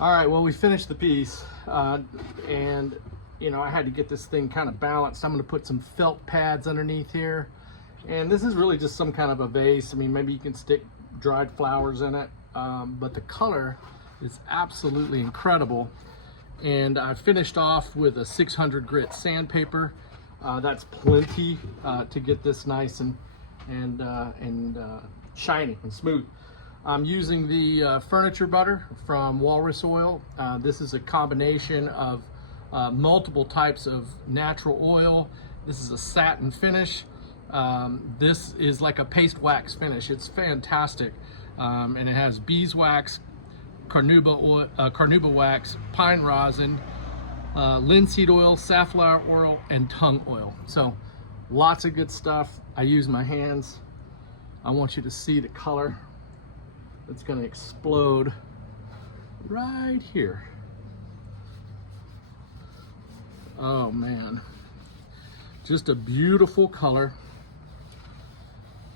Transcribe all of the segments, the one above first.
All right, well, we finished the piece, and you know, I had to get this thing kind of balanced. I'm going to put some felt pads underneath here, and this is really just some kind of a vase. I mean, maybe you can stick dried flowers in it, but the color is absolutely incredible. And I finished off with a 600 grit sandpaper. That's plenty to get this nice and shiny and smooth. I'm using the furniture butter from Walrus Oil. This is a combination of multiple types of natural oil. This is a satin finish. This is like a paste wax finish. It's fantastic. And it has beeswax, carnauba wax, pine rosin, linseed oil, safflower oil, and tung oil. So lots of good stuff. I use my hands. I want you to see the color. It's going to explode right here. Oh man, just a beautiful color.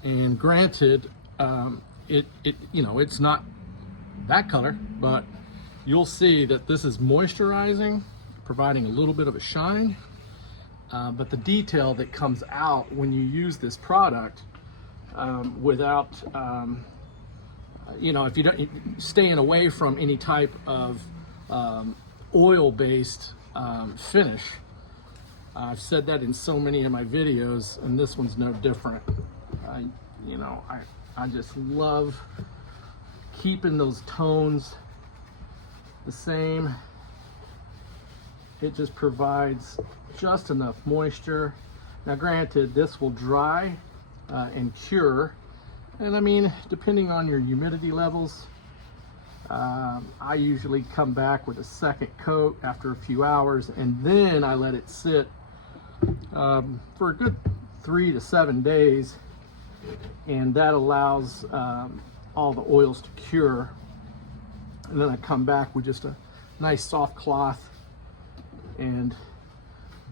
And granted, it's not that color, but you'll see that this is moisturizing, providing a little bit of a shine. But the detail that comes out when you use this product without if you don't, staying away from any type of oil-based finish. I've said that in so many of my videos, and this one's no different. I just love keeping those tones the same. It just provides just enough moisture. Now granted, this will dry and cure. And I mean, depending on your humidity levels, I usually come back with a second coat after a few hours, and then I let it sit for a good 3 to 7 days, and that allows all the oils to cure. And then I come back with just a nice soft cloth and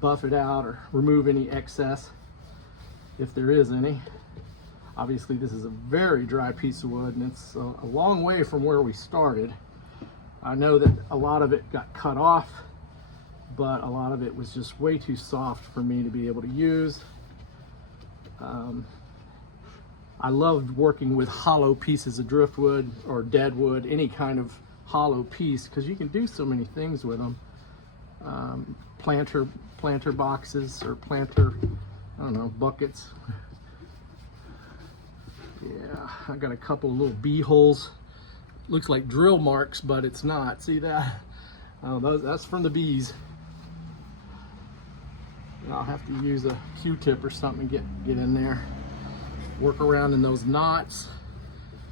buff it out or remove any excess if there is any. Obviously, this is a very dry piece of wood, and it's a long way from where we started. I know that a lot of it got cut off, but a lot of it was just way too soft for me to be able to use. I loved working with hollow pieces of driftwood or deadwood, any kind of hollow piece, because you can do so many things with them. Planter boxes or planter, I don't know, buckets. Yeah, I got a couple of little bee holes. Looks like drill marks, but it's not. See that? Oh, that's from the bees. I'll have to use a Q-tip or something to get in there. Work around in those knots.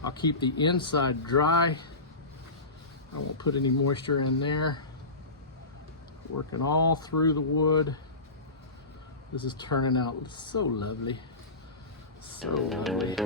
I'll keep the inside dry. I won't put any moisture in there. Working all through the wood. This is turning out so lovely. So lovely.